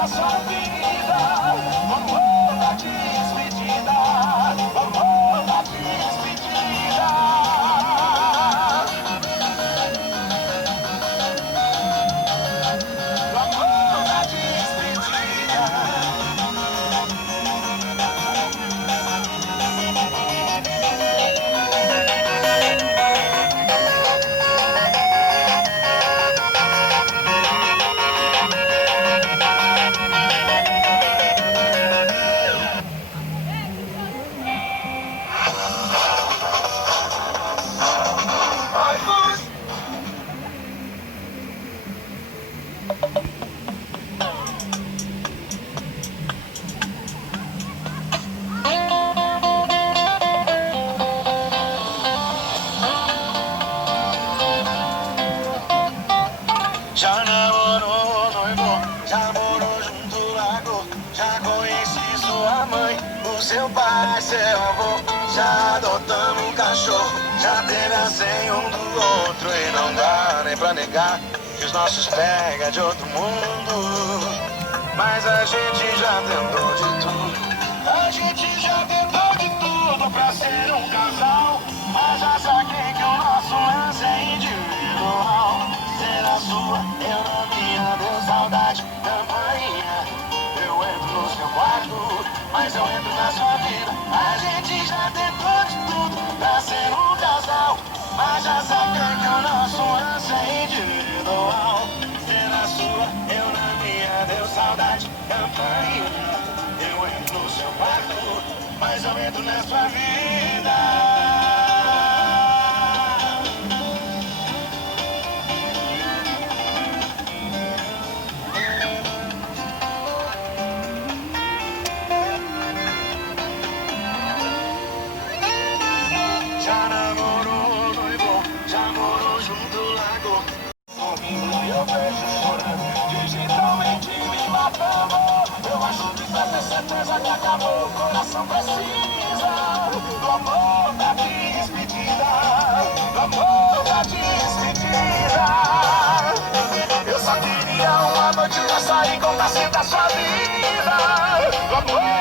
da sua vida. O amor da despedida. O amor da despedida. O amor da despedida. Já namorou, noivou, já morou junto, largou. Já conheci sua mãe, o seu pai, seu avô. Já adotamos um cachorro, já teve a senha um do outro. E não dá nem pra negar que os nossos pega de outro mundo. Mas a gente já tentou de tudo. A gente já tentou de tudo pra ser um casal. Mas já saquei que o nosso lance é individual. Será sua, eu na minha, deu saudade da manhã. Eu entro no seu quarto, mas eu entro na sua vida. A gente já tentou de tudo pra ser um casal. Mas já saquei que o nosso lance é individual. Será sua, eu na minha, deu saudade da manhã. Eu entro no seu quarto, mas eu entro na sua vida. Já namorou, noivou, já morou junto, largou. Sorrindo e eu vejo chorando, digitalmente me matando. Eu acho que pra ter certeza que acabou, o coração precisa do amor da despedida, do amor da despedida. Eu só queria uma noite pra sair com o da sua vida, do amor